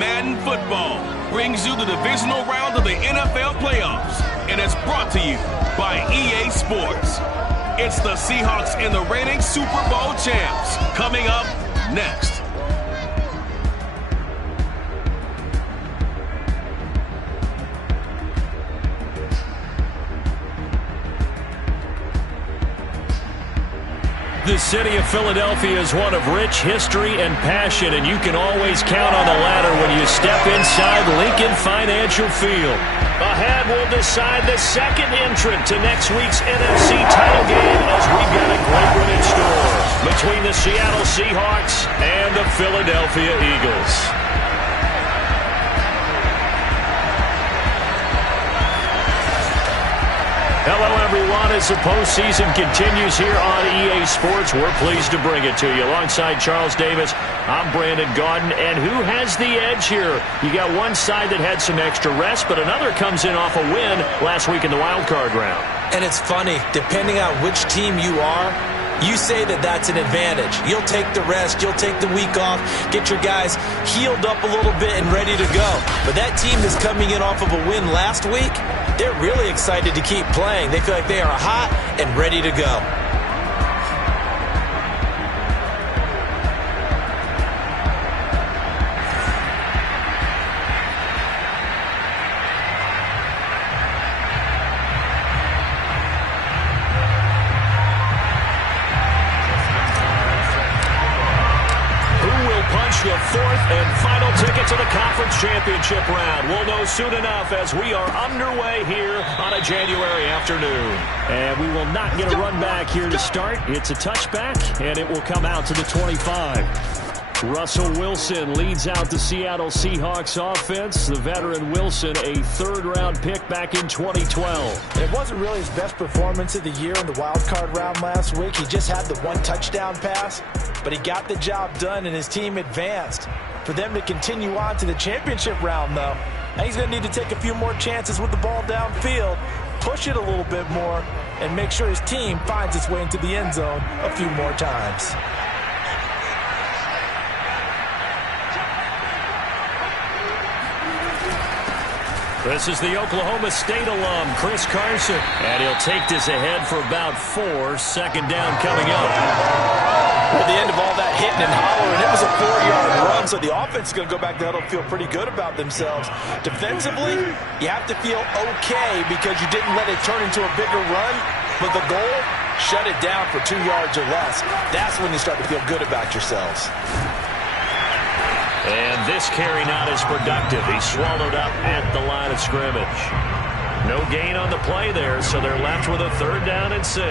Madden Football brings you the divisional round of the NFL playoffs, and it's brought to you by EA Sports. It's the Seahawks and the reigning Super Bowl champs coming up next. The city of Philadelphia is one of rich history and passion, and you can always count on the ladder when you step inside Lincoln Financial Field. Ahead, we'll decide the second entrant to next week's NFC title game as we've got a great one in store between the Seattle Seahawks and the Philadelphia Eagles. Hello, everyone. As the postseason continues here on EA Sports, we're pleased to bring it to you. Alongside Charles Davis, I'm Brandon Gaudin. And who has the edge here? You got one side that had some extra rest, but another comes in off a win last week in the wild card round. And it's funny, depending on which team you are, you say that that's an advantage. You'll take the rest, you'll take the week off, get your guys healed up a little bit and ready to go. But that team that's coming in off of a win last week, they're really excited to keep playing. They feel like they are hot and ready to go. The fourth and final ticket to the conference championship round. We'll know soon enough as we are underway here on a January afternoon. And we will not get a run back here to start. It's a touchback, and it will come out to the 25. Russell Wilson leads out the Seattle Seahawks offense. The veteran Wilson, a third-round pick back in 2012. It wasn't really his best performance of the year in the wild card round last week. He just had the one touchdown pass, but he got the job done and his team advanced. For them to continue on to the championship round, though, and he's going to need to take a few more chances with the ball downfield, push it a little bit more, and make sure his team finds its way into the end zone a few more times. This is the Oklahoma State alum, Chris Carson. And he'll take this ahead for about 4. Second down coming up. At the end of all that hitting and hollering, it was a 4-yard run, so the offense is going to go back to huddle, feel pretty good about themselves. Defensively, you have to feel okay because you didn't let it turn into a bigger run, but the goal, shut it down for 2 yards or less. That's when you start to feel good about yourselves. And this carry not as productive. He's swallowed up at the line of scrimmage. No gain on the play there, so they're left with a 3rd down and 6.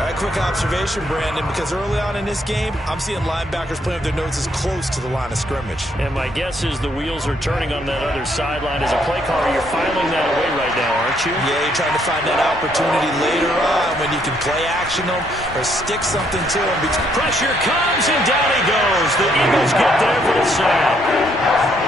A quick observation, Brandon, because early on in this game, I'm seeing linebackers playing with their noses close to the line of scrimmage. And my guess is the wheels are turning on that other sideline. As a play caller, you're filing that away right now, aren't you? Yeah, you're trying to find that opportunity later on when you can play action them or stick something to them. Pressure comes, and down he goes. The Eagles get there for the sack.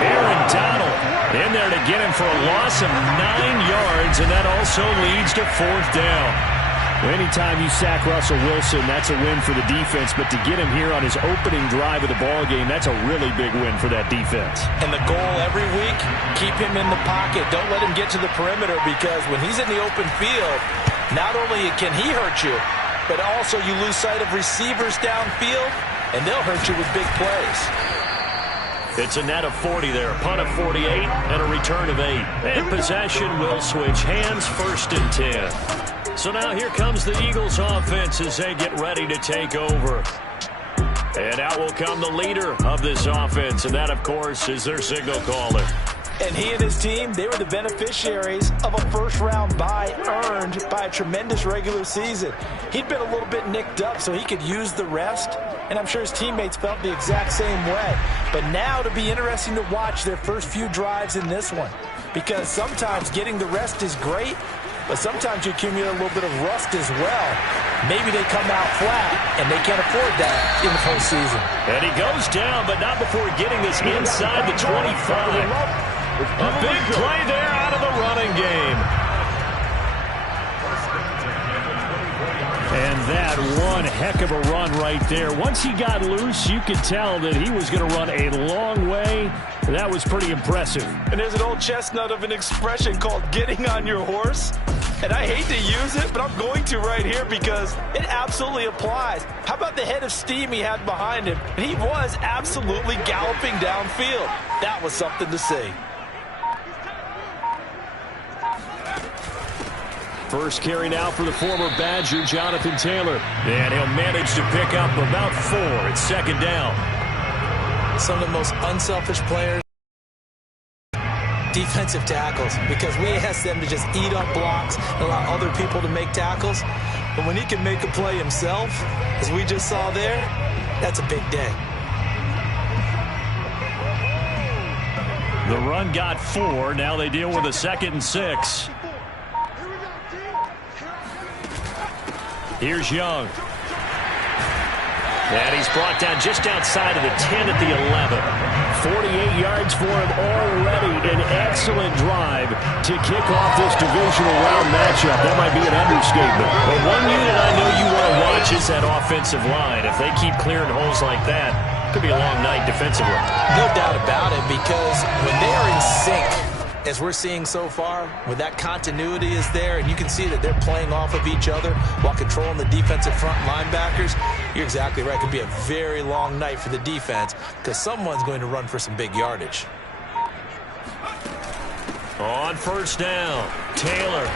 Aaron Donald in there to get him for a loss of 9 yards, and that also leads to 4th down. Anytime you sack Russell Wilson, that's a win for the defense. But to get him here on his opening drive of the ball game, that's a really big win for that defense. And the goal every week, keep him in the pocket. Don't let him get to the perimeter because when he's in the open field, not only can he hurt you, but also you lose sight of receivers downfield, and they'll hurt you with big plays. It's a net of 40 there, a punt of 48, and a return of 8. And possession will switch hands, 1st and 10. So now here comes the Eagles offense as they get ready to take over. And out will come the leader of this offense, and that, of course, is their signal caller. And he and his team, they were the beneficiaries of a 1st-round bye earned by a tremendous regular season. He'd been a little bit nicked up, so he could use the rest, and I'm sure his teammates felt the exact same way. But now it'll be interesting to watch their first few drives in this one, because sometimes getting the rest is great, but sometimes you accumulate a little bit of rust as well. Maybe they come out flat, and they can't afford that in the postseason. And he goes down, but not before getting this inside the 25. A big play there out of the running game. And that one heck of a run right there. Once he got loose, you could tell that he was going to run a long way. That was pretty impressive. And there's an old chestnut of an expression called getting on your horse. And I hate to use it, but I'm going to right here because it absolutely applies. How about the head of steam he had behind him? And he was absolutely galloping downfield. That was something to see. First carry now for the former Badger, Jonathan Taylor. And he'll manage to pick up about 4. It's second down. Some of the most unselfish players, defensive tackles, because we ask them to just eat up blocks and allow other people to make tackles. But when he can make a play himself, as we just saw there, that's a big day. The run got 4. Now they deal with a 2nd and 6. Here's Young. And he's brought down just outside of the 10 at the 11. 48 yards for him already. An excellent drive to kick off this divisional round matchup. That might be an understatement. But one unit I know you want to watch is that offensive line. If they keep clearing holes like that, it could be a long night defensively. No doubt about it, because when they are in sync, as we're seeing so far, when that continuity is there and you can see that they're playing off of each other while controlling the defensive front linebackers, you're exactly right. It could be a very long night for the defense because someone's going to run for some big yardage. On first down, Taylor.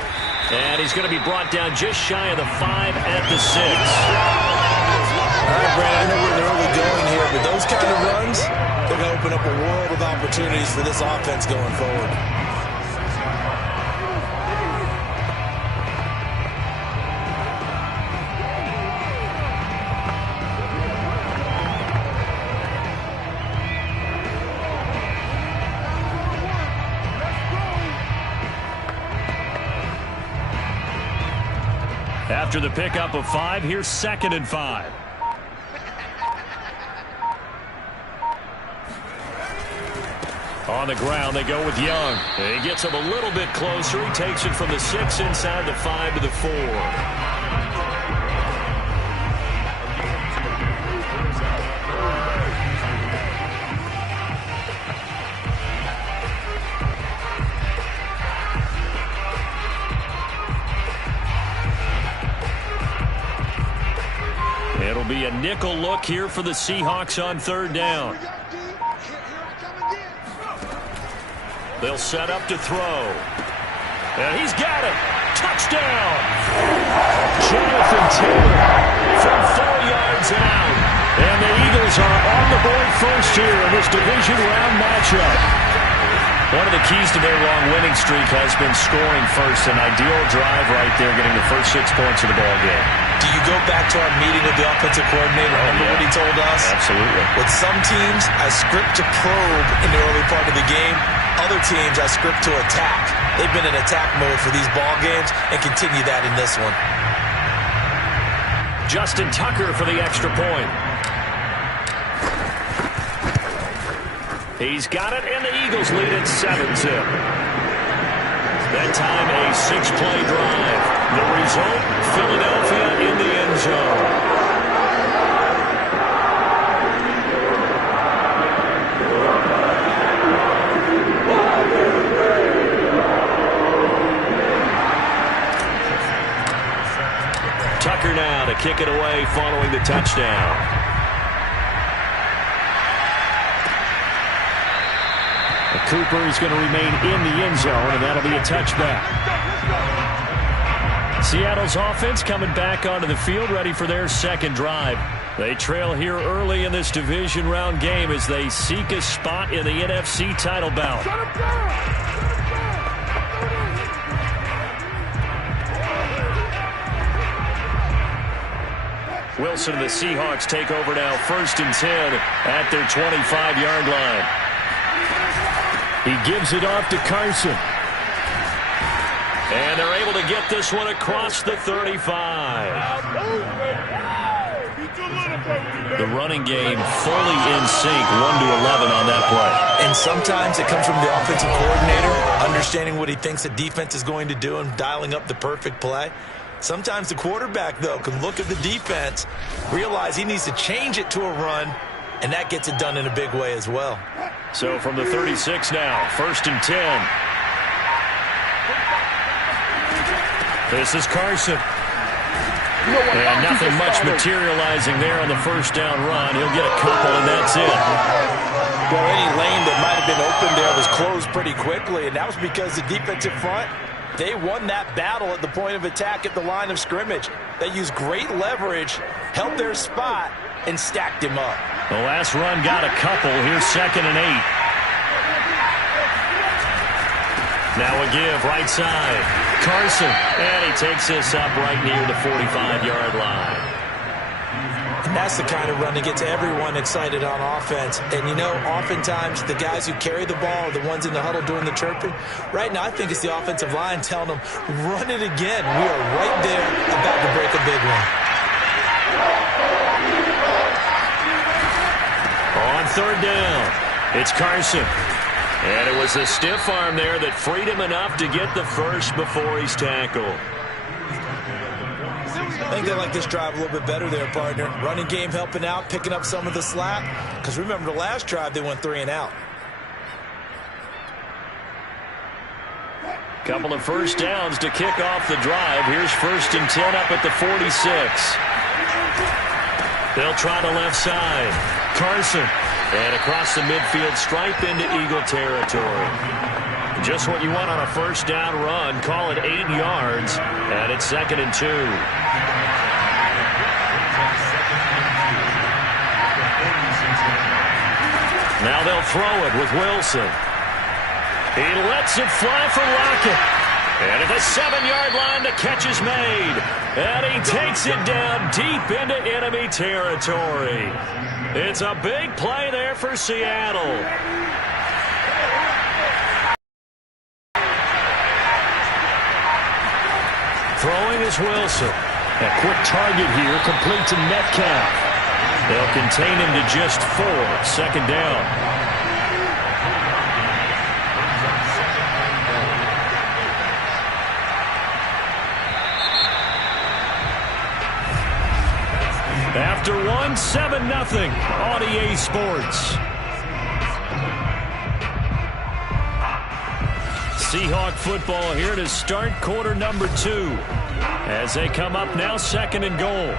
And he's going to be brought down just shy of the 5 at the 6. All right, Brad, I know we're in the early going here, but those kind of runs, they're going to open up a world of opportunities for this offense going forward. After the pickup of 5, here's 2nd and 5. On the ground, they go with Young. He gets him a little bit closer. He takes it from the 6 inside the 5 to the 4. It'll be a nickel look here for the Seahawks on 3rd down. They'll set up to throw. And he's got it. Touchdown. Jonathan Taylor from 4 yards out. And the Eagles are on the board first here in this division round matchup. One of the keys to their long winning streak has been scoring first. An ideal drive right there, getting the first 6 points of the ball game. Do you go back to our meeting with the offensive coordinator? Remember what he told us? Absolutely. With some teams, I script to probe in the early part of the game. Other teams, I script to attack. They've been in attack mode for these ball games and continue that in this one. Justin Tucker for the extra point. He's got it, and the Eagles lead at 7-zip. That time, a 6-play drive. The result, Philadelphia in the end zone. Tucker now to kick it away following the touchdown. Cooper is going to remain in the end zone, and that'll be a touchback. Seattle's offense coming back onto the field, ready for their 2nd drive. They trail here early in this division round game as they seek a spot in the NFC title bout. Wilson and the Seahawks take over now, 1st and 10 at their 25-yard line. He gives it off to Carson. And they're able to get this one across the 35. The running game fully in sync, 1-11 on that play. And sometimes it comes from the offensive coordinator, understanding what he thinks the defense is going to do and dialing up the perfect play. Sometimes the quarterback, though, can look at the defense, realize he needs to change it to a run, and that gets it done in a big way as well. So from the 36 now, 1st and 10. This is Carson. And nothing much materializing there on the first down run. He'll get a couple, and that's it. Well, any lane that might have been open there was closed pretty quickly, and that was because the defensive front, they won that battle at the point of attack at the line of scrimmage. They used great leverage, held their spot, and stacked him up. The last run got a couple. Here's 2nd and 8. Now a give, right side. Carson, and he takes this up right near the 45-yard line. And that's the kind of run that gets everyone excited on offense. And, you know, oftentimes the guys who carry the ball are the ones in the huddle doing the chirping. Right now, I think it's the offensive line telling them, run it again. We are right there about to break a big one. On 3rd down, it's Carson. And it was a stiff arm there that freed him enough to get the first before he's tackled. I think they like this drive a little bit better there, partner. Running game helping out, picking up some of the slack. Because remember, the last drive, they went 3 and out. Couple of first downs to kick off the drive. Here's 1st and 10 up at the 46. They'll try the left side. Carson. And across the midfield stripe into Eagle territory. Just what you want on a first down run. Call it 8 yards. And it's 2nd and 2. Now they'll throw it with Wilson. He lets it fly for Lockett. And at the 7-yard line, the catch is made. And he takes it down deep into enemy territory. It's a big play there for Seattle. Throwing is Wilson. A quick target here, complete to Metcalf. They'll contain him to just 4. 2nd down. After 1, 7-0 on EA Sports. Seahawk football here to start quarter number 2. As they come up now, 2nd and goal.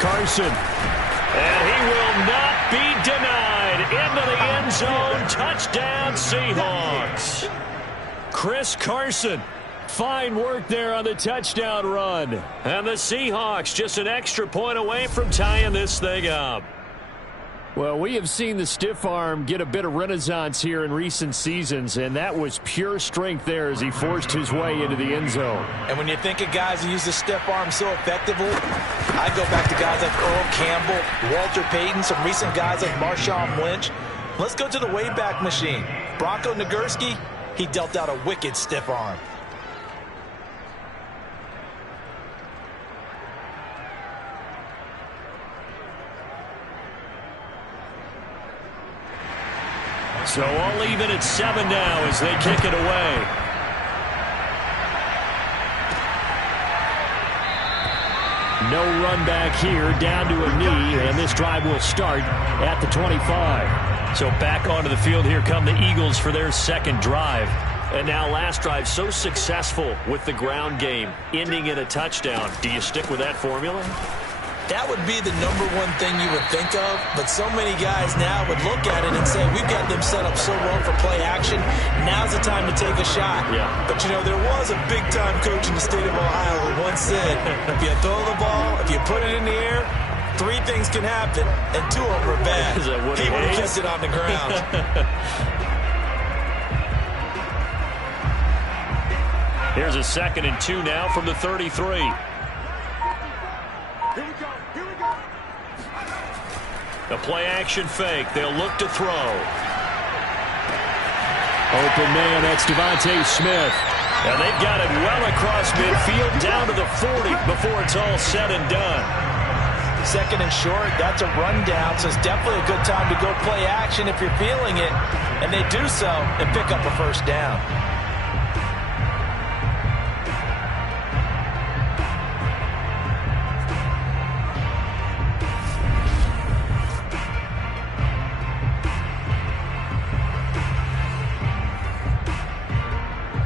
Carson. And he will not be denied. Into the end zone. Touchdown, Seahawks. Chris Carson, fine work there on the touchdown run. And the Seahawks just an extra point away from tying this thing up. Well, we have seen the stiff arm get a bit of renaissance here in recent seasons, and that was pure strength there as he forced his way into the end zone. And when you think of guys who use the stiff arm so effectively, I go back to guys like Earl Campbell, Walter Payton, some recent guys like Marshawn Lynch. Let's go to the Wayback Machine. Bronco Nagurski, he dealt out a wicked stiff arm. So all even at 7 now as they kick it away. No run back here, down to a knee, and this drive will start at the 25. So back onto the field, here come the Eagles for their 2nd drive. And now last drive so successful with the ground game, ending in a touchdown. Do you stick with that formula? That would be the number one thing you would think of, but so many guys now would look at it and say, we've got them set up so well for play action, now's the time to take a shot. Yeah. But, you know, there was a big-time coach in the state of Ohio who once said, if you throw the ball, if you put it in the air, 3 things can happen, and 2 of them are bad. He would have kept it on the ground. Here's a 2nd and 2 now from the 33. The play-action fake. They'll look to throw. Open man, that's Devontae Smith. And they've got it well across midfield, down to the 40 before it's all said and done. Second and short, that's a rundown, so it's definitely a good time to go play action if you're feeling it. And they do so and pick up a first down.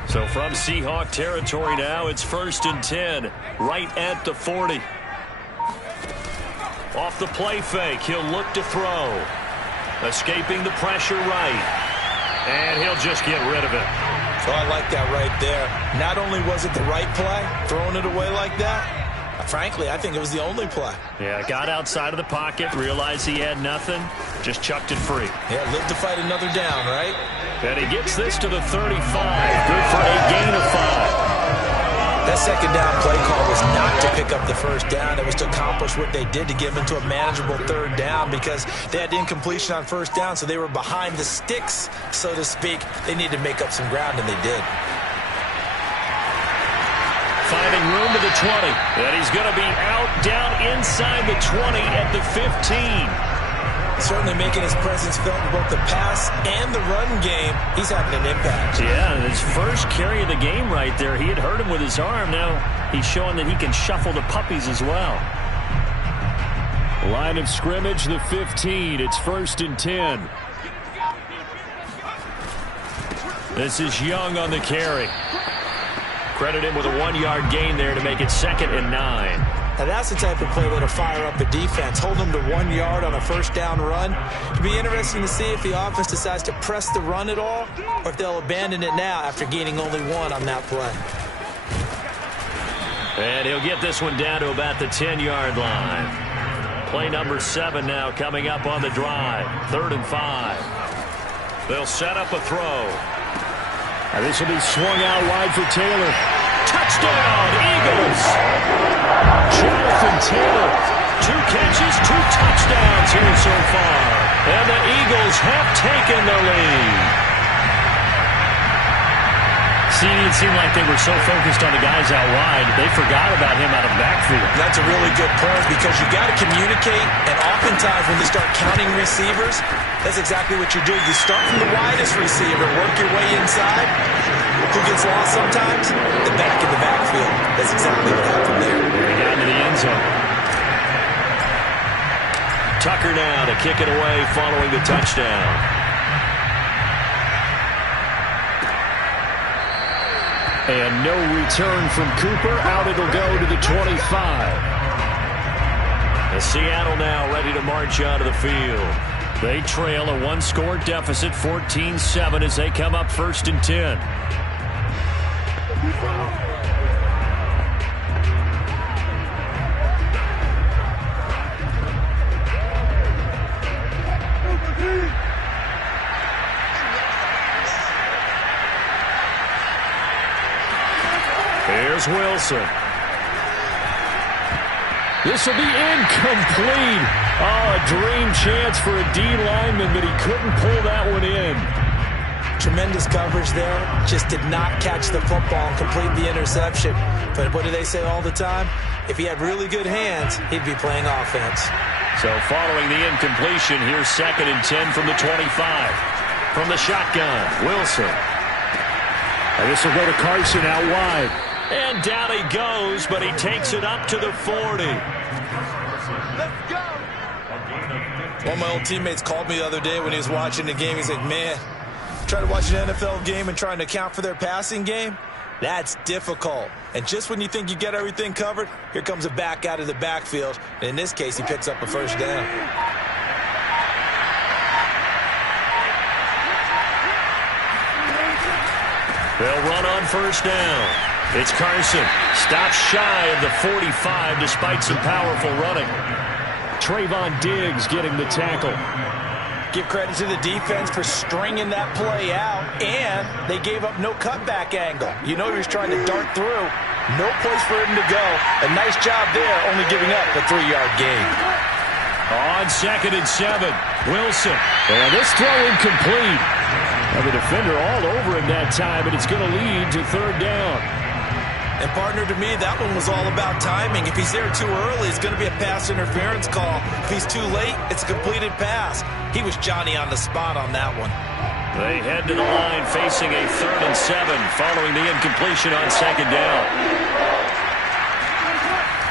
So from Seahawk territory now, it's 1st and 10, right at the 40. Off the play fake, he'll look to throw. Escaping the pressure right. And he'll just get rid of it. So I like that right there. Not only was it the right play, throwing it away like that, frankly, I think it was the only play. Yeah, got outside of the pocket, realized he had nothing, just chucked it free. Yeah, lived to fight another down, right? And he gets this to the 35. Good for a gain of 5. That second down play call was not to pick up the first down. It was to accomplish what they did to get them into a manageable third down because they had incompletion on first down, so they were behind the sticks, so to speak. They needed to make up some ground, and they did. Finding room to the 20. And he's going to be out down inside the 20 at the 15. Certainly making his presence felt in both the pass and the run game. He's having an impact. Yeah, his first carry of the game right there. He had hurt him with his arm. Now he's showing that he can shuffle the puppies as well. Line of scrimmage, the 15. It's 1st and 10. This is Young on the carry. Credit him with a 1-yard gain there to make it 2nd and 9. Now that's the type of play that'll fire up a defense. Hold them to 1 yard on a first down run. It'll be interesting to see if the offense decides to press the run at all or if they'll abandon it now after gaining only 1 on that play. And he'll get this one down to about the 10-yard line. Play number 7 now coming up on the drive. 3rd and 5. They'll set up a throw. And this will be swung out wide for Taylor. Touchdown, Eagles! Jonathan Taylor, 2 catches, 2 touchdowns here so far. And the Eagles have taken the lead. See, it seemed like they were so focused on the guys out wide, they forgot about him out of the backfield. That's a really good point because you got to communicate, and oftentimes when you start counting receivers, that's exactly what you do. You start from the widest receiver, work your way inside. Who gets lost sometimes? The back in the backfield. That's exactly what happened there. They got into the end zone. Tucker now to kick it away following the touchdown. And no return from Cooper. Out it'll go to the 25. And Seattle now ready to march out of the field. They trail a 1-score deficit, 14-7 as they come up 1st and 10. Here's Wilson. This will be incomplete. Oh, a dream chance for a D lineman, but he couldn't pull that one in. Tremendous coverage there. Just did not catch the football and complete the interception. But what do they say all the time? If he had really good hands, he'd be playing offense. So following the incompletion, here's 2nd and 10 from the 25. From the shotgun, Wilson. And this will go to Carson out wide. And down he goes, but he takes it up to the 40. Let's go. One of my old teammates called me the other day when he was watching the game. He's like, man, trying to watch an NFL game and trying to account for their passing game? That's difficult. And just when you think you get everything covered, here comes a back out of the backfield. And in this case, he picks up a first down. They'll run on first down. It's Carson. Stops shy of the 45 despite some powerful running. Trayvon Diggs getting the tackle. Give credit to the defense for stringing that play out, and they gave up no cutback angle. You know he was trying to dart through. No place for him to go. A nice job there, only giving up a 3-yard gain. On 2nd and 7, Wilson. And this throw incomplete. And the defender all over him that time, and it's going to lead to 3rd down. And partner, to me, that one was all about timing. If he's there too early, it's going to be a pass interference call. If he's too late, it's a completed pass. He was Johnny on the spot on that one. They head to the line facing a 3rd and 7 following the incompletion on 2nd down.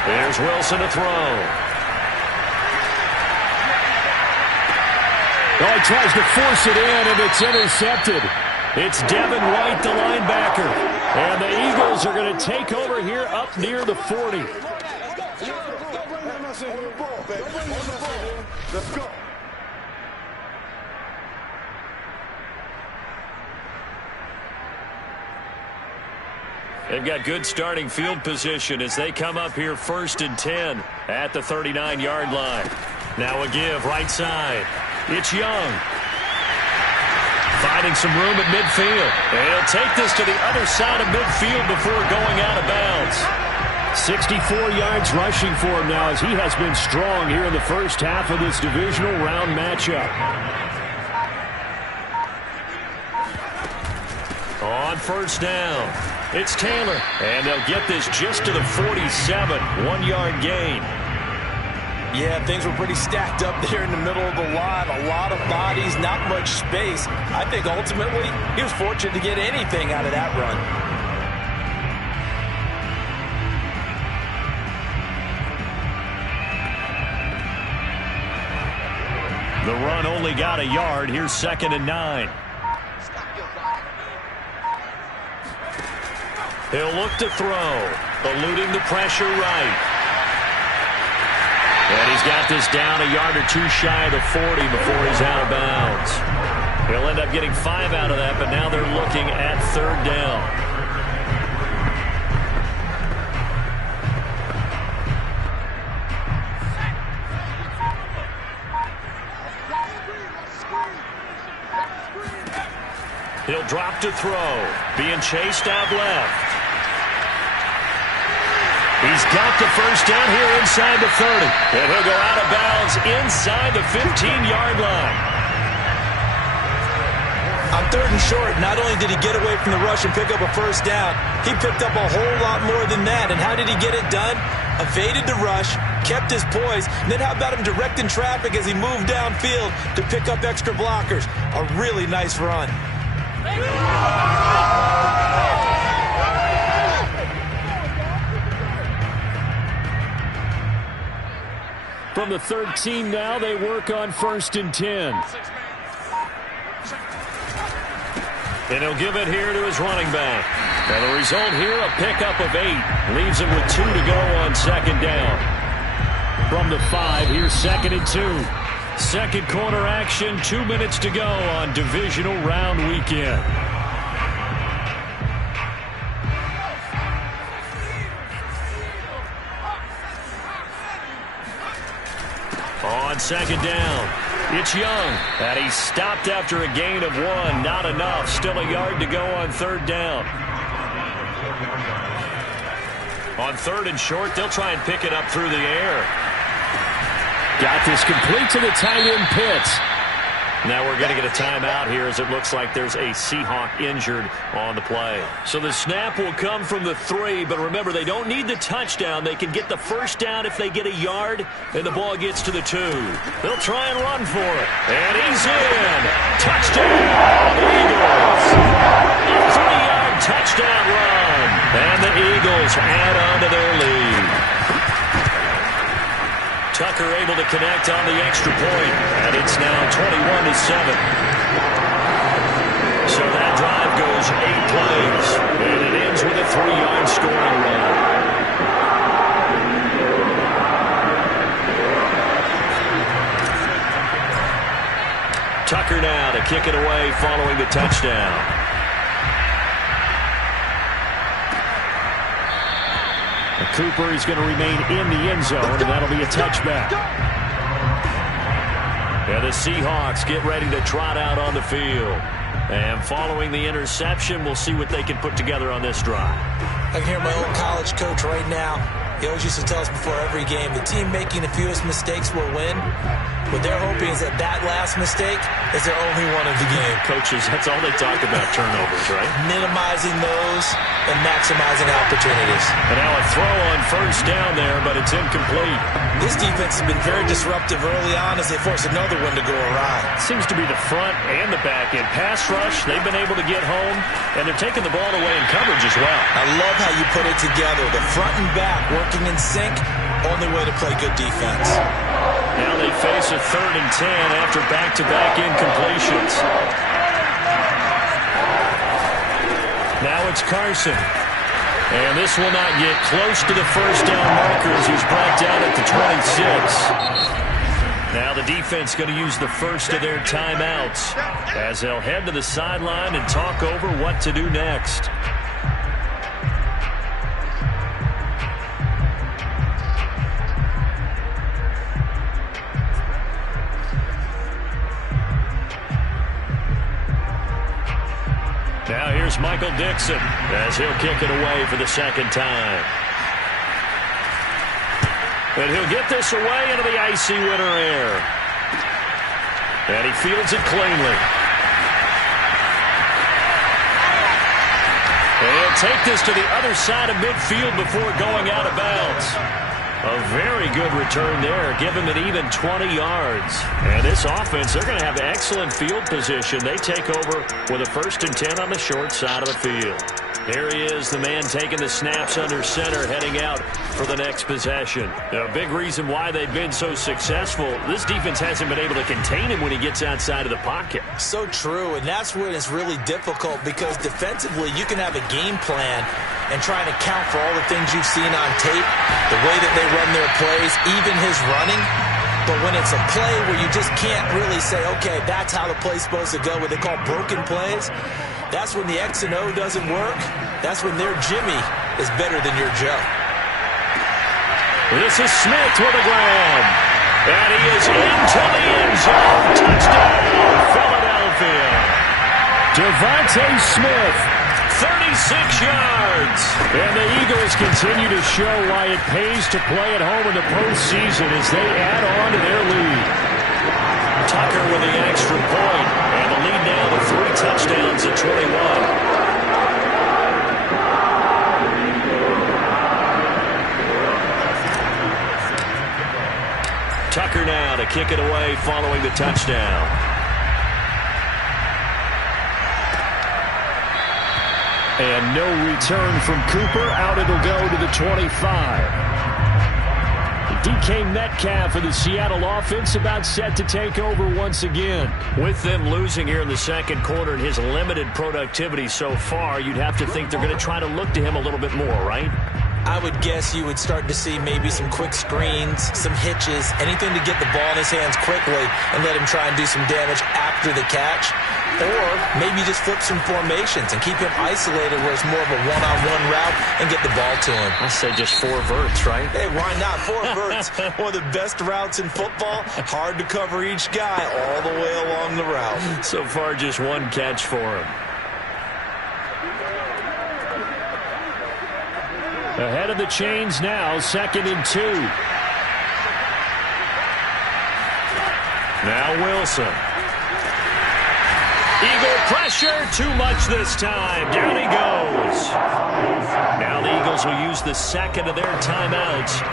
There's Wilson to throw. Oh, he tries to force it in, and it's intercepted. It's Devin White, the linebacker. And the Eagles are going to take over here up near the 40. Let's go. They've got good starting field position as they come up here 1st and 10 at the 39-yard line. Now a give right side. It's Young. Finding some room at midfield. And he'll take this to the other side of midfield before going out of bounds. 64 yards rushing for him now as he has been strong here in the first half of this divisional round matchup. On 1st down, it's Taylor. And they'll get this just to the 47, 1-yard gain. Yeah, things were pretty stacked up there in the middle of the line. A lot of bodies, not much space. I think ultimately he was fortunate to get anything out of that run. The run only got a yard. Here's 2nd and 9. He'll look to throw, eluding the pressure right. And he's got this down a yard or two shy of the 40 before he's out of bounds. He'll end up getting 5 out of that, but now they're looking at 3rd down. He'll drop to throw, being chased out left. He's got the 1st down here inside the 30. And he'll go out of bounds inside the 15-yard line. On 3rd and short, not only did he get away from the rush and pick up a 1st down, he picked up a whole lot more than that. And how did he get it done? Evaded the rush, kept his poise, and then how about him directing traffic as he moved downfield to pick up extra blockers? A really nice run. From the 13 now, they work on 1st and 10. And he'll give it here to his running back. And the result here, a pickup of 8. Leaves him with 2 to go on 2nd down. From the 5, here's 2nd and 2. Second quarter action, 2 minutes to go on divisional round weekend. On 2nd down, it's Young. And he stopped after a gain of 1. Not enough. Still a yard to go on 3rd down. On 3rd and short, they'll try and pick it up through the air. Got this complete to the tight end Pitts. Now we're going to get a timeout here as it looks like there's a Seahawk injured on the play. So the snap will come from the 3, but remember, they don't need the touchdown. They can get the 1st down if they get a yard, and the ball gets to the 2. They'll try and run for it. And he's in. Touchdown, Eagles. A 3-yard touchdown run. And the Eagles add on to their lead. Tucker able to connect on the extra point, and it's now 21-7. So that drive goes 8 plays, and it ends with a 3-yard scoring run. Tucker now to kick it away following the touchdown. Cooper is going to remain in the end zone, and that'll be a touchback. And the Seahawks get ready to trot out on the field. And following the interception, we'll see what they can put together on this drive. I can hear my old college coach right now. He always used to tell us before every game, the team making the fewest mistakes will win. What they're hoping is that last mistake is their only one of the game. Coaches, that's all they talk about, turnovers, right? Minimizing those and maximizing opportunities. And now a throw on first down there, but it's incomplete. This defense has been very disruptive early on as they force another one to go awry. Seems to be the front and the back end. Pass rush, they've been able to get home, and they're taking the ball away in coverage as well. I love how you put it together. The front and back working in sync, only way to play good defense. Now they face a 3rd and 10 after back-to-back incompletions. Now it's Carson. And this will not get close to the first down marker as he's brought down at the 26. Now the defense going to use the first of their timeouts as they'll head to the sideline and talk over what to do next. Now here's Michael Dixon as he'll kick it away for the second time. And he'll get this away into the icy winter air. And he fields it cleanly. And he'll take this to the other side of midfield before going out of bounds. A very good return there. Give him an even 20 yards. And this offense, they're going to have excellent field position. They take over with a 1st and 10 on the short side of the field. Here he is, the man taking the snaps under center, heading out for the next possession. A big reason why they've been so successful, this defense hasn't been able to contain him when he gets outside of the pocket. So true, and that's when it's really difficult because defensively you can have a game plan and trying to account for all the things you've seen on tape, the way that they run their plays, even his running. But when it's a play where you just can't really say, okay, that's how the play's supposed to go, what they call broken plays, that's when the X and O doesn't work. That's when their Jimmy is better than your Joe. This is Smith with a grab. And he is into the end zone. Touchdown, Philadelphia. Devontae Smith, 36 yards. And the Eagles continue to show why it pays to play at home in the postseason as they add on to their lead. Tucker with the extra point, and the lead now to 3 touchdowns at 21. Tucker now to kick it away following the touchdown. And no return from Cooper. Out it'll go to the 25. DK Metcalf of the Seattle offense about set to take over once again. With them losing here in the second quarter and his limited productivity so far, you'd have to think they're going to try to look to him a little bit more, right? I would guess you would start to see maybe some quick screens, some hitches, anything to get the ball in his hands quickly and let him try and do some damage after the catch. Or maybe just flip some formations and keep him isolated where it's more of a one-on-one route and get the ball to him. I say just 4 verts, right? Hey, why not? 4 verts. One of the best routes in football. Hard to cover each guy all the way along the route. So far, just 1 catch for him. Ahead of the chains now, 2nd and 2. Now Wilson. Eagle pressure, too much this time. Down he goes. Now the Eagles will use the second of their timeouts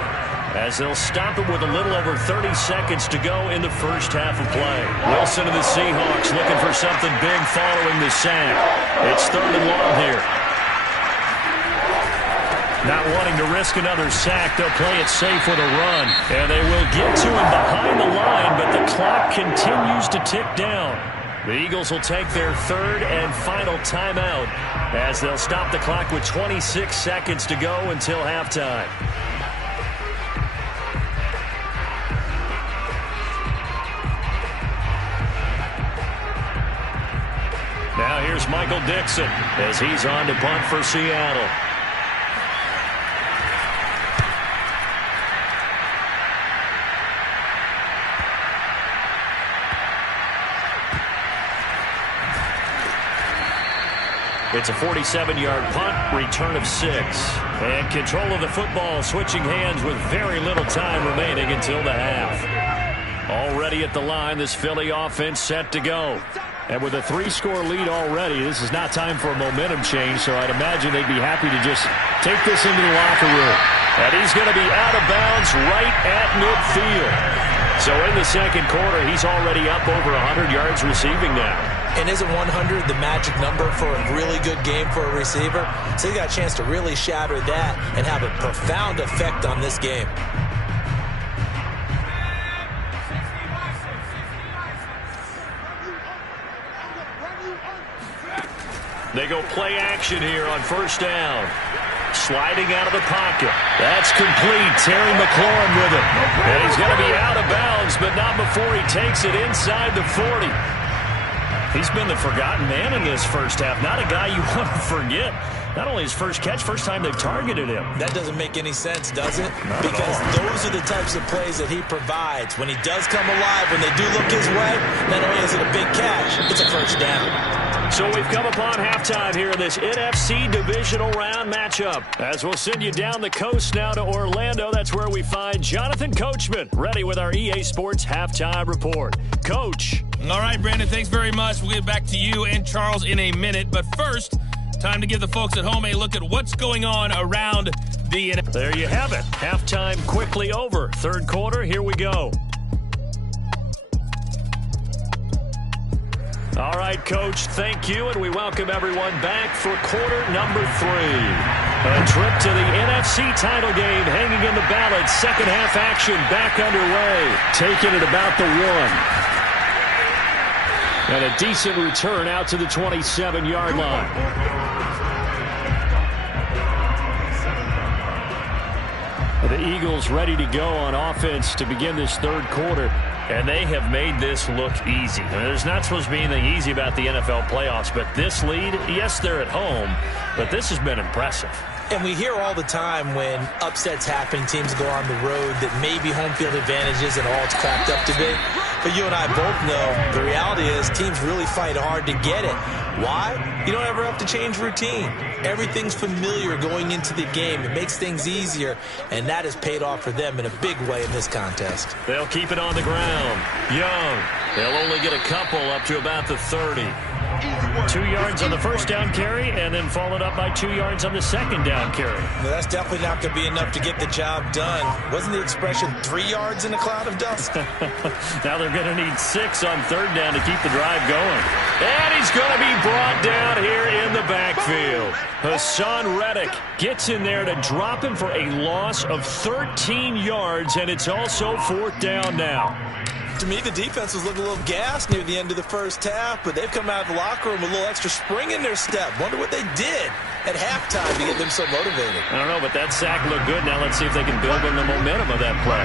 as they'll stop it with a little over 30 seconds to go in the first half of play. Wilson and the Seahawks looking for something big following the sack. It's 3rd and long here. Not wanting to risk another sack, they'll play it safe with a run. And they will get to him behind the line, but the clock continues to tick down. The Eagles will take their 3rd and final timeout as they'll stop the clock with 26 seconds to go until halftime. Now here's Michael Dixon as he's on to punt for Seattle. It's a 47-yard punt, return of 6. And control of the football switching hands with very little time remaining until the half. Already at the line, this Philly offense set to go. And with a 3-score lead already, this is not time for a momentum change, so I'd imagine they'd be happy to just take this into the locker room. And he's going to be out of bounds right at midfield. So in the second quarter, he's already up over 100 yards receiving now. And isn't 100 the magic number for a really good game for a receiver? So he got a chance to really shatter that and have a profound effect on this game. They go play action here on first down. Sliding out of the pocket. That's complete. Terry McLaurin with it. And he's going to be out of bounds, but not before he takes it inside the 40. He's been the forgotten man in this first half. Not a guy you want to forget. Not only his first catch, first time they've targeted him. That doesn't make any sense, does it? Because those are the types of plays that he provides. When he does come alive, when they do look his way, not only is it a big catch, it's a first down. So we've come upon halftime here in this NFC divisional round matchup. As we'll send you down the coast now to Orlando, that's where we find Jonathan Coachman, ready with our EA Sports halftime report. Coach. All right, Brandon, thanks very much. We'll get back to you and Charles in a minute. But first, time to give the folks at home a look at what's going on around the NFL. There you have it. Halftime quickly over. Third quarter, here we go. All right, Coach, thank you, and we welcome everyone back for quarter number 3. A trip to the NFC title game hanging in the balance. Second half action back underway. Taking it about the 1. And a decent return out to the 27-yard line. The Eagles ready to go on offense to begin this third quarter. And they have made this look easy. There's not supposed to be anything easy about the NFL playoffs, but this lead, yes, they're at home, but this has been impressive. And we hear all the time when upsets happen, teams go on the road, that maybe home field advantage isn't all it's cracked up to be. But you and I both know the reality is teams really fight hard to get it. Why? You don't ever have to change routine. Everything's familiar going into the game. It makes things easier, and that has paid off for them in a big way in this contest. They'll keep it on the ground. Young. They'll only get a couple up to about the 30. 2 yards on the first down carry, and then followed up by 2 yards on the second down carry. Well, that's definitely not going to be enough to get the job done. Wasn't the expression 3 yards in a cloud of dust? Now they're going to need 6 on third down to keep the drive going. And he's going to be brought down here in the backfield. Hassan Reddick gets in there to drop him for a loss of 13 yards, and it's also fourth down now. To me, the defense was looking a little gassed near the end of the first half, but they've come out of the locker room with a little extra spring in their step. Wonder what they did at halftime to get them so motivated. I don't know, but that sack looked good. Now let's see if they can build on the momentum of that play.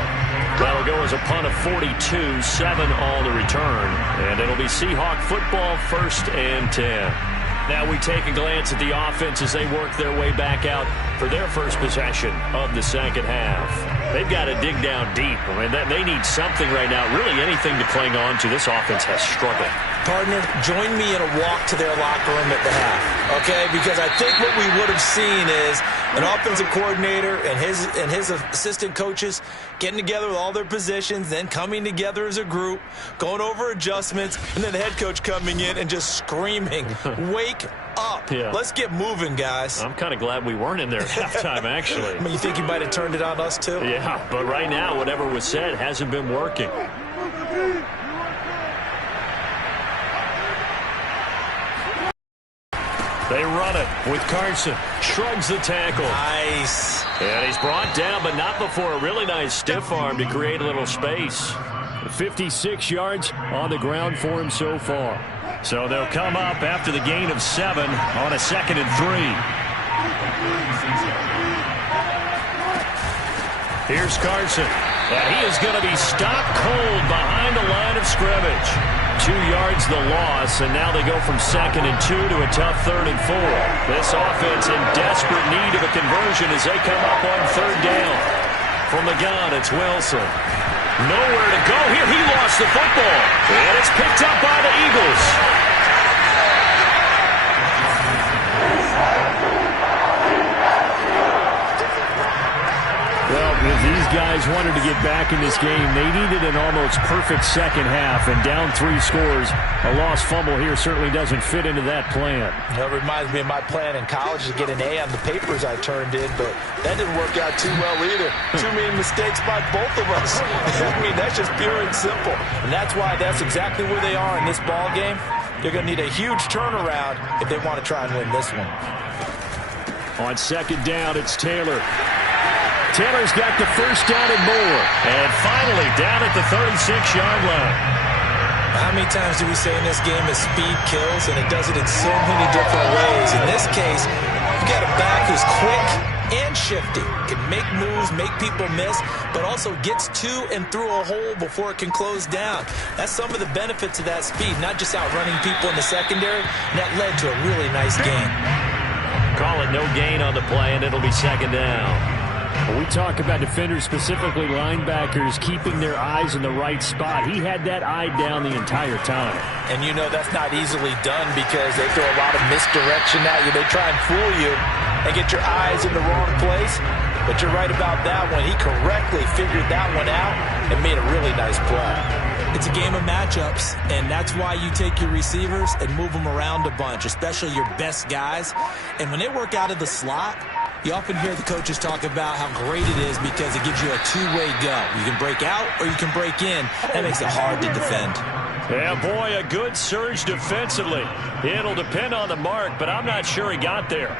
That'll go as a punt of 42, 7 all to return, and it'll be Seahawk football, 1st and 10. Now we take a glance at the offense as they work their way back out for their first possession of the second half. They've got to dig down deep. I mean, they need something right now, really anything to cling on to. This offense has struggled. Partner, join me in a walk to their locker room at the half, okay? Because I think what we would have seen is an offensive coordinator and his assistant coaches getting together with all their positions, then coming together as a group, going over adjustments, and then the head coach coming in and just screaming, wake up. Yeah. Let's get moving, guys. I'm kind of glad we weren't in there at halftime, actually. I mean, you think you might have turned it on us, too? Yeah, but right now, whatever was said hasn't been working. They run it with Carson. Shrugs the tackle. Nice. And he's brought down, but not before a really nice stiff arm to create a little space. 56 yards on the ground for him so far. So they'll come up after the gain of 7 on a 2nd and 3. Here's Carson. And he is going to be stopped cold behind the line of scrimmage. 2 yards the loss, and now they go from 2nd and 2 to a tough 3rd and 4. This offense in desperate need of a conversion as they come up on 3rd down. From the gun, it's Wilson. Nowhere to go here. He lost the football, and it's picked up by the Eagles. Well, if these guys wanted to get back in this game, they needed an almost perfect second half, and down 3 scores. A lost fumble here certainly doesn't fit into that plan. That reminds me of my plan in college to get an A on the papers I turned in, but that didn't work out too well either. Too many mistakes by both of us. I mean, that's just pure and simple. And that's why that's exactly where they are in this ball game. They're going to need a huge turnaround if they want to try and win this one. On second down, it's Taylor. Taylor's got the first down and more. And finally down at the 36-yard line. How many times do we say in this game that speed kills, and it does it in so many different ways? In this case, you've got a back who's quick and shifty, can make moves, make people miss, but also gets to and through a hole before it can close down. That's some of the benefits of that speed, not just outrunning people in the secondary, and that led to a really nice game. Call it no gain on the play, and it'll be second down. When we talk about defenders, specifically linebackers, keeping their eyes in the right spot, he had that eye down the entire time. And you know that's not easily done because they throw a lot of misdirection at you. They try and fool you and get your eyes in the wrong place. But you're right about that one. He correctly figured that one out and made a really nice play. It's a game of matchups, and that's why you take your receivers and move them around a bunch, especially your best guys. And when they work out of the slot, you often hear the coaches talk about how great it is because it gives you a two-way go. You can break out or you can break in. That makes it hard to defend. Yeah, boy, a good surge defensively. It'll depend on the mark, but I'm not sure he got there.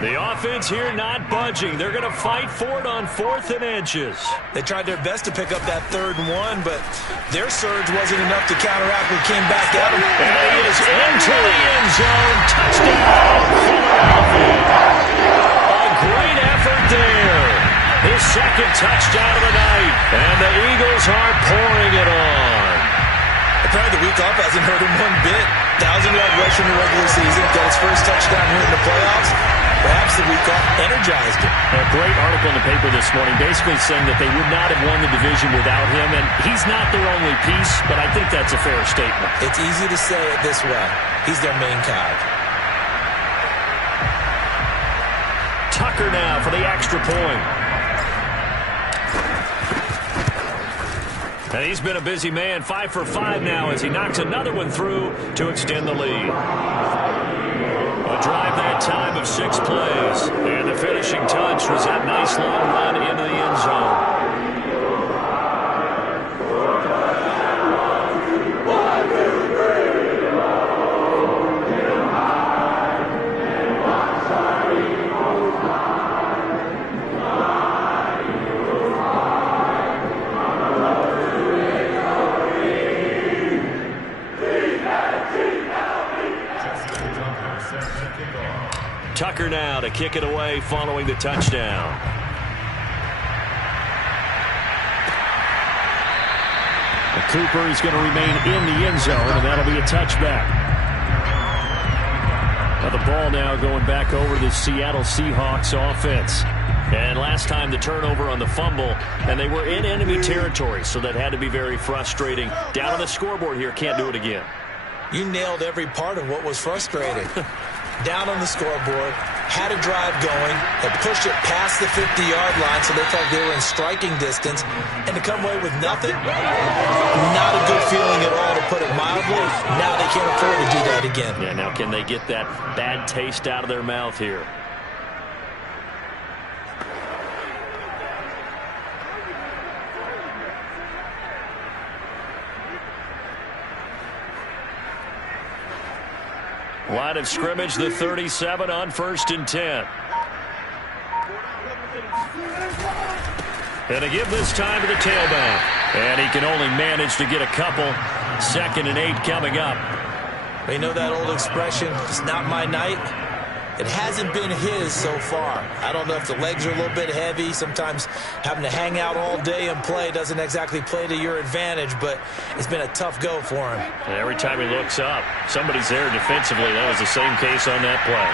The offense here not budging. They're going to fight for it on 4th and inches. They tried their best to pick up that 3rd and 1, but their surge wasn't enough to counteract what came back at him. And he is into the end zone. Touchdown, Philadelphia. A great effort there. His 2nd touchdown of the night. And the Eagles are pouring it on. Apparently the week off hasn't hurt him one bit. 1,000-yard rush in the regular season. Got his first touchdown here in the playoffs. Perhaps the week off energized him. A great article in the paper this morning basically saying that they would not have won the division without him, and he's not their only piece, but I think that's a fair statement. It's easy to say it this way. He's their main cog. Tucker now for the extra point. And he's been a busy man, 5 for 5 now as he knocks another one through to extend the lead. A drive that time of 6 plays. And the finishing touch was that nice long run into the end zone. Tucker now to kick it away following the touchdown. Cooper is going to remain in the end zone, and that'll be a touchback. Now the ball now going back over the Seattle Seahawks offense. And last time the turnover on the fumble, and they were in enemy territory, so that had to be very frustrating. Down on the scoreboard here, can't do it again. You nailed every part of what was frustrating. Down on the scoreboard, had a drive going, had pushed it past the 50-yard line so they felt they were in striking distance, and to come away with nothing, not a good feeling at all, to put it mildly. Now they can't afford to do that again. Yeah, now can they get that bad taste out of their mouth here? Line of scrimmage, the 37 on 1st and 10. And they give this time to the tailback. And he can only manage to get a couple. 2nd and 8 coming up. You know that old expression, it's not my night? It hasn't been his so far. I don't know if the legs are a little bit heavy. Sometimes having to hang out all day and play doesn't exactly play to your advantage, but it's been a tough go for him. And every time he looks up, somebody's there defensively. That was the same case on that play.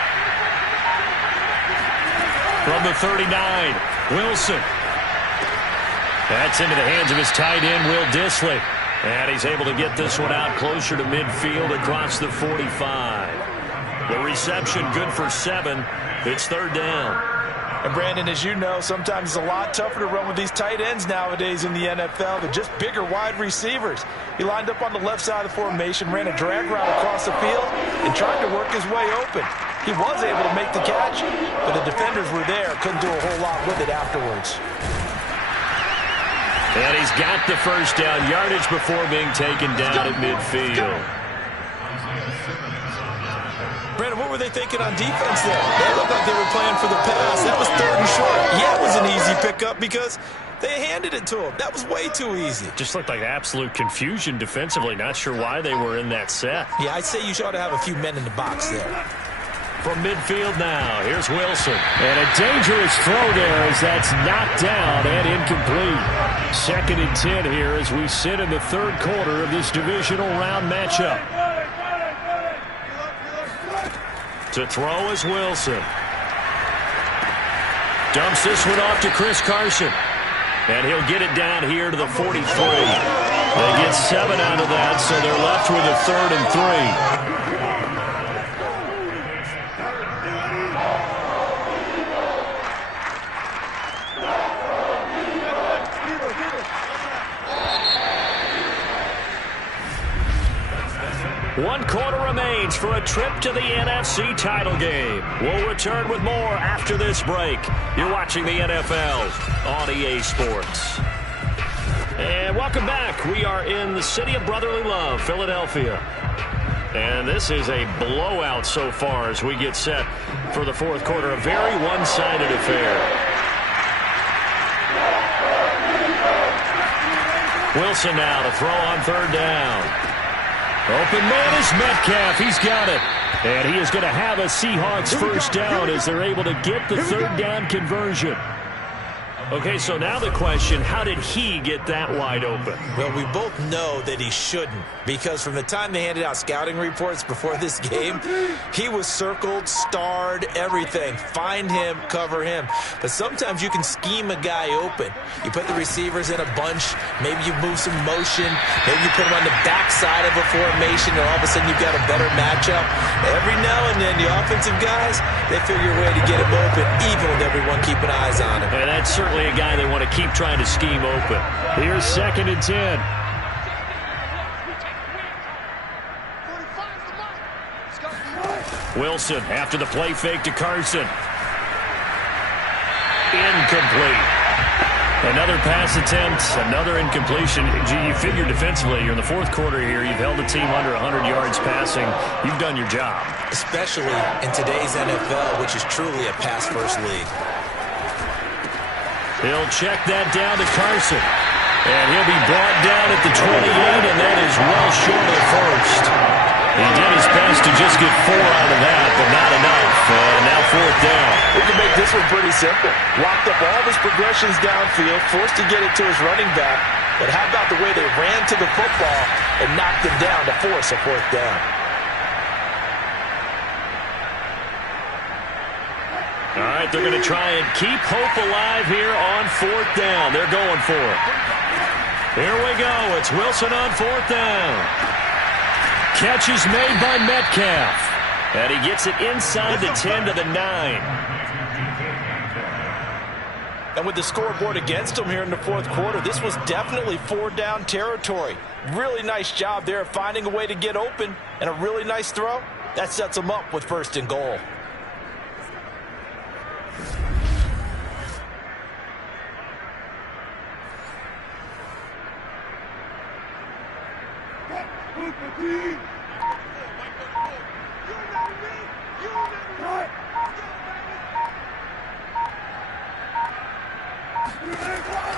From the 39, Wilson. That's into the hands of his tight end, Will Dissly. And he's able to get this one out closer to midfield across the 45. The reception good for 7. It's 3rd down. And Brandon, as you know, sometimes it's a lot tougher to run with these tight ends nowadays in the NFL. They're just bigger wide receivers. He lined up on the left side of the formation, ran a drag route across the field, and tried to work his way open. He was able to make the catch, but the defenders were there. Couldn't do a whole lot with it afterwards. And he's got the first down yardage before being taken down at midfield. Brandon, what were they thinking on defense there? They looked like they were playing for the pass. That was 3rd and short. Yeah, it was an easy pickup because they handed it to him. That was way too easy. Just looked like absolute confusion defensively. Not sure why they were in that set. Yeah, I'd say you ought to have a few men in the box there. From midfield now, here's Wilson. And a dangerous throw there as that's knocked down and incomplete. 2nd and 10 here as we sit in the 3rd quarter of this divisional round matchup. To throw is Wilson. Dumps this one off to Chris Carson. And he'll get it down here to the 43. They get 7 out of that, so they're left with a 3rd and 3. One quarter remains for a trip to the NFC title game. We'll return with more after this break. You're watching the NFL on EA Sports. And welcome back. We are in the city of brotherly love, Philadelphia. And this is a blowout so far as we get set for the 4th quarter. A very one-sided affair. Wilson now to throw on 3rd down. Open man is Metcalf. He's got it. And he is going to have a Seahawks first down as they're able to get the 3rd down conversion. Okay, so now the question, how did he get that wide open? Well, we both know that he shouldn't, because from the time they handed out scouting reports before this game, he was circled, starred, everything. Find him, cover him. But sometimes you can scheme a guy open. You put the receivers in a bunch, maybe you move some motion, maybe you put them on the backside of a formation, and all of a sudden you've got a better matchup. Every now and then, the offensive guys, they figure a way to get him open, even with everyone keeping eyes on him. And that's certainly a guy they want to keep trying to scheme open. Here's 2nd and 10. Wilson after the play fake to Carson. Incomplete. Another pass attempt, another incompletion. You figure defensively, you're in the 4th quarter here. You've held the team under 100 yards passing. You've done your job. Especially in today's NFL, which is truly a pass-first league. He'll check that down to Carson. And he'll be brought down at the 28, and that is well short of the 1st. He did his best to just get 4 out of that, but not enough. And now 4th down. We can make this one pretty simple. Locked up all of his progressions downfield, forced to get it to his running back. But how about the way they ran to the football and knocked him down to force a 4th down? All right, they're going to try and keep hope alive here on 4th down. They're going for it. Here we go. It's Wilson on 4th down. Catch is made by Metcalf. And he gets it inside the 10 to the 9. And with the scoreboard against him here in the 4th quarter, this was definitely 4-down territory. Really nice job there of finding a way to get open, and a really nice throw. That sets him up with 1st and goal.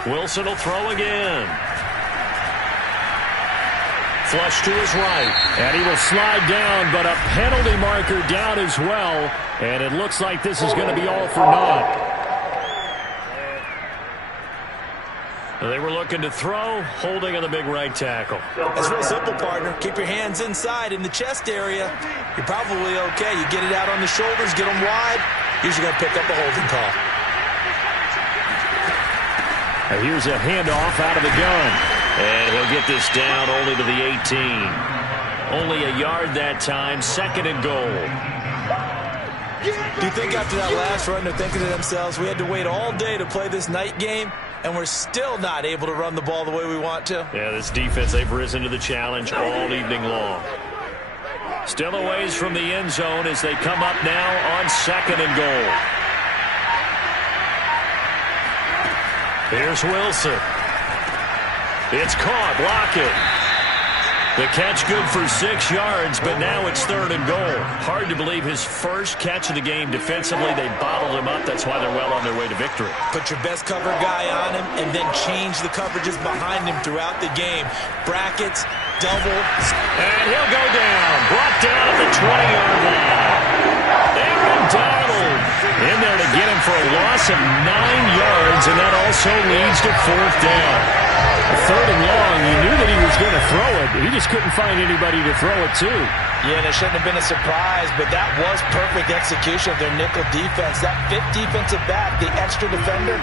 Wilson will throw again. Flush to his right. And he will slide down, but a penalty marker down as well. And it looks like this is going to be all for naught. They were looking to throw, holding on the big right tackle. That's real simple, partner. Keep your hands inside in the chest area. You're probably okay. You get it out on the shoulders, get them wide. Usually going to pick up a holding call. And here's a handoff out of the gun. And he'll get this down only to the 18. Only a yard that time, 2nd and goal. Do you think after that last run they're thinking to themselves, we had to wait all day to play this night game, and we're still not able to run the ball the way we want to? Yeah, this defense, they've risen to the challenge all evening long. Still a ways from the end zone as they come up now on 2nd and goal. Here's Wilson. It's caught. Lockett. The catch good for 6 yards, but now it's 3rd and goal. Hard to believe his first catch of the game defensively. They bottled him up. That's why they're well on their way to victory. Put your best cover guy on him and then change the coverages behind him throughout the game. Brackets, double. And he'll go down. Brought down at the 20-yard line. Aaron Donald in there to get him for a loss of 9 yards, and that also leads to 4th down. 3rd and long, you knew that he was going to throw it. He just couldn't find anybody to throw it to. Yeah, and it shouldn't have been a surprise, but that was perfect execution of their nickel defense. That 5th defensive back, the extra defender,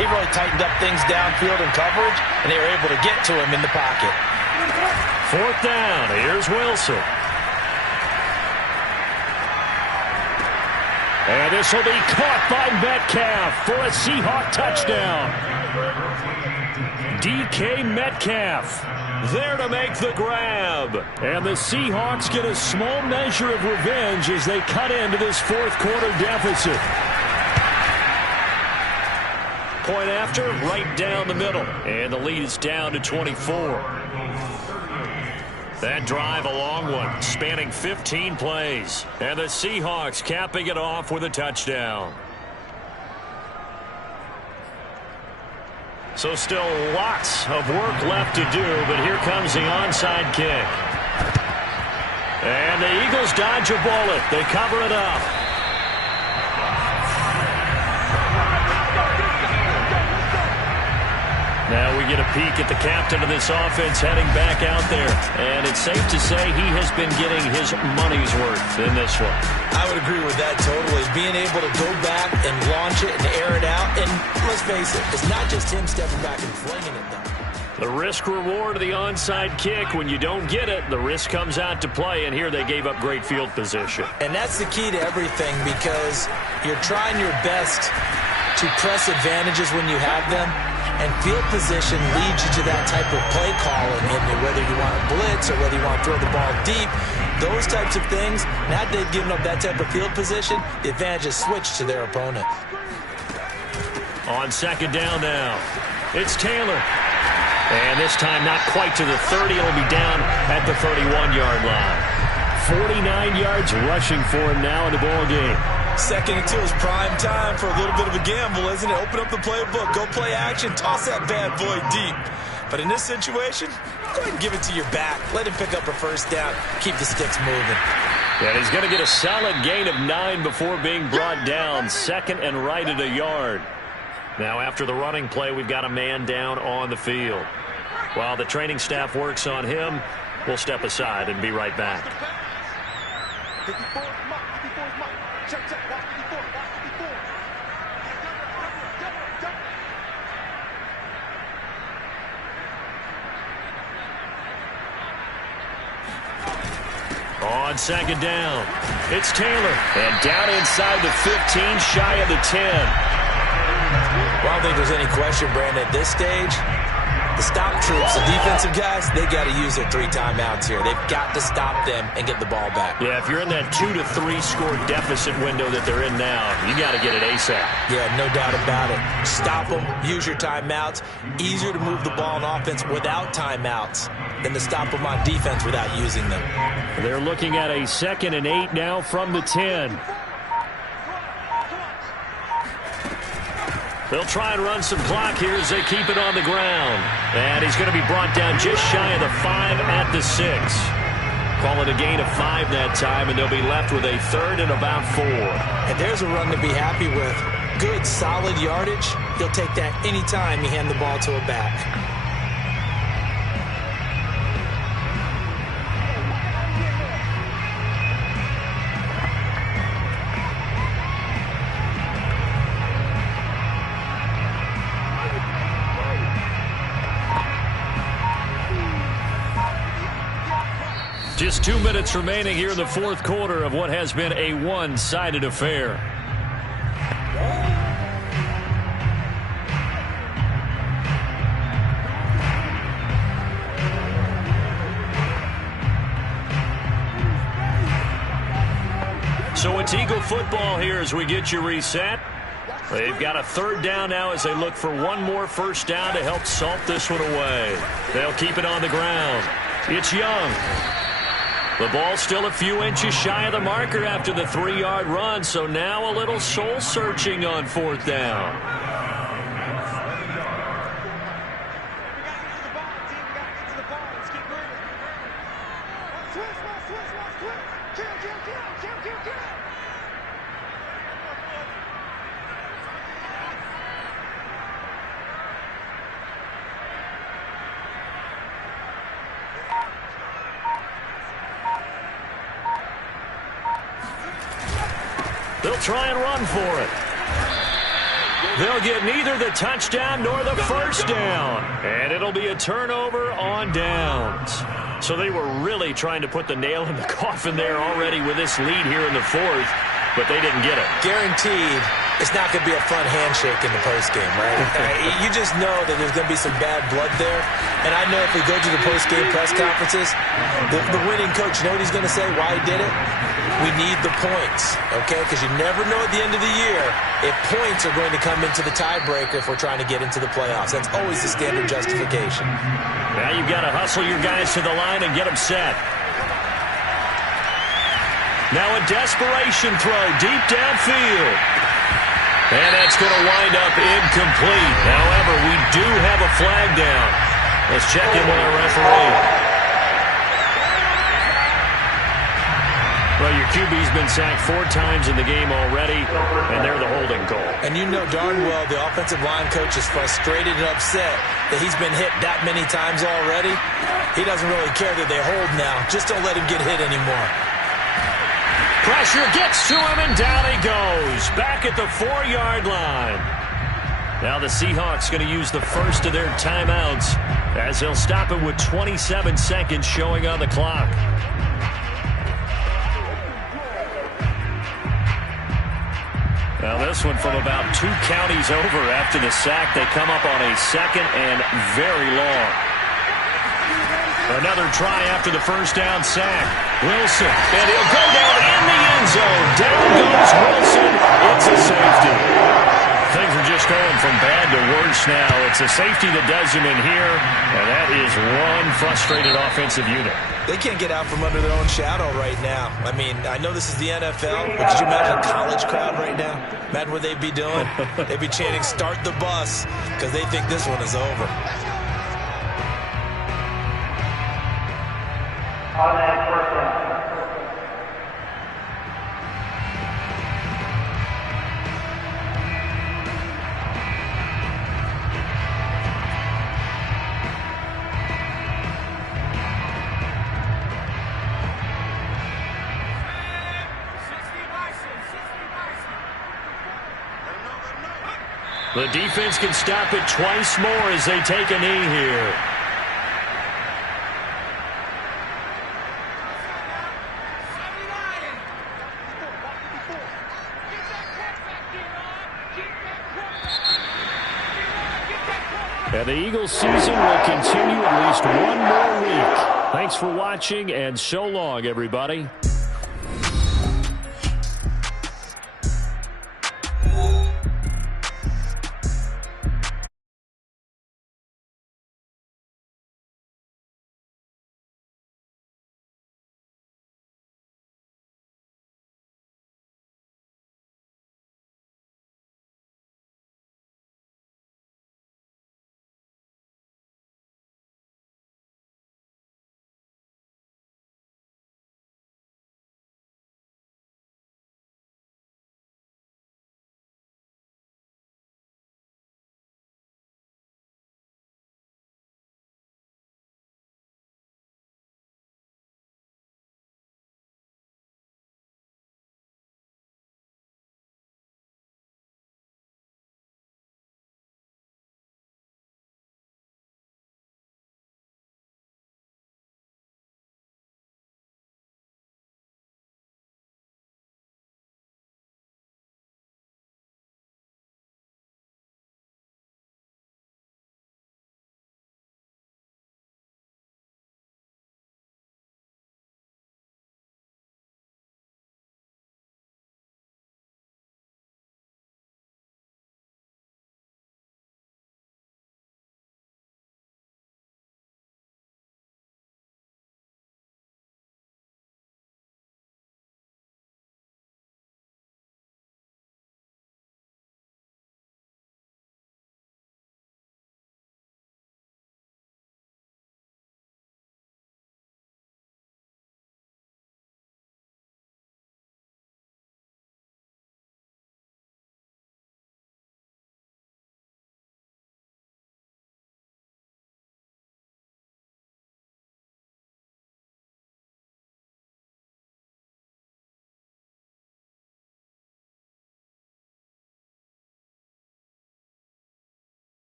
he really tightened up things downfield in coverage, and they were able to get to him in the pocket. 4th down. Here's Wilson. And this will be caught by Metcalf for a Seahawk touchdown. DK Metcalf there to make the grab. And the Seahawks get a small measure of revenge as they cut into this 4th quarter deficit. Point after, right down the middle. And the lead is down to 24. That drive, a long one, spanning 15 plays. And the Seahawks capping it off with a touchdown. So still lots of work left to do, but here comes the onside kick. And the Eagles dodge a bullet. They cover it up. Now we get a peek at the captain of this offense heading back out there. And it's safe to say he has been getting his money's worth in this one. I would agree with that totally. Being able to go back and launch it and air it out. And let's face it, it's not just him stepping back and flinging it, though. The risk-reward of the onside kick. When you don't get it, the risk comes out to play. And here they gave up great field position. And that's the key to everything, because you're trying your best to press advantages when you have them. And field position leads you to that type of play calling, and whether you want to blitz or whether you want to throw the ball deep, those types of things. Now that they've given up that type of field position, the advantage is switched to their opponent. On 2nd down now, it's Taylor. And this time not quite to the 30. It'll be down at the 31-yard line. 49 yards rushing for him now in the ball game. 2nd and 2 is prime time for a little bit of a gamble, isn't it? Open up the playbook, go play action, toss that bad boy deep. But in this situation, go ahead and give it to your back. Let him pick up a 1st down. Keep the sticks moving. And he's going to get a solid gain of 9 before being brought down. 2nd and right at a yard. Now after the running play, we've got a man down on the field. While the training staff works on him, we'll step aside and be right back. On 2nd down, it's Taylor. And down inside the 15, shy of the 10. Well, I don't think there's any question, Brandon, at this stage, the stop troops, the defensive guys, they got to use their 3 timeouts here. They've got to stop them and get the ball back. Yeah, if you're in that 2 to 3 score deficit window that they're in now, you got to get it ASAP. Yeah, no doubt about it. Stop them, use your timeouts. Easier to move the ball on offense without timeouts than to stop them on defense without using them. They're looking at a 2nd and 8 now from the 10. They'll try and run some clock here as they keep it on the ground. And he's going to be brought down just shy of the 5 at the 6. Call it a gain of 5 that time, and they'll be left with a 3rd and about 4. And there's a run to be happy with. Good, solid yardage. He'll take that anytime you hand the ball to a back. Just 2 minutes remaining here in the fourth quarter of what has been a one-sided affair. So it's Eagle football here as we get you reset. They've got a third down now as they look for one more first down to help salt this one away. They'll keep it on the ground. It's Young. The ball still a few inches shy of the marker after the 3-yard run, so now a little soul-searching on fourth down. They'll try and run for it. They'll get neither the touchdown nor the first down. And it'll be a turnover on downs. So they were really trying to put the nail in the coffin there already with this lead here in the fourth, but they didn't get it. Guaranteed it's not going to be a fun handshake in the postgame, right? You just know that there's going to be some bad blood there. And I know if we go to the postgame press conferences, the winning coach, you know what he's going to say, why he did it? We need the points, okay? Because you never know at the end of the year if points are going to come into the tiebreaker if we're trying to get into the playoffs. That's always the standard justification. Now you've got to hustle your guys to the line and get them set. Now a desperation throw deep downfield. And that's going to wind up incomplete. However, we do have a flag down. Let's check in with our referee. Well, your QB's been sacked 4 times in the game already, and they're the holding call. And you know darn well the offensive line coach is frustrated and upset that he's been hit that many times already. He doesn't really care that they hold now. Just don't let him get hit anymore. Pressure gets to him, and down he goes. Back at the 4-yard line. Now the Seahawks going to use the first of their timeouts as they'll stop it with 27 seconds showing on the clock. Now this one from about 2 counties over after the sack. They come up on a second and very long. Another try after the first down sack. Wilson, and he'll go down in the end zone. Down goes Wilson. It's a safety. Things are just going from bad to worse now. It's a safety that does him in here, and that is one frustrated offensive unit. They can't get out from under their own shadow right now. I mean, I know this is the NFL, but could you imagine a college crowd right now? Imagine what they'd be doing. They'd be chanting, "Start the bus," because they think this one is over. The defense can stop it twice more as they take a knee here. And the Eagles season will continue at least one more week. Thanks for watching, and so long, everybody.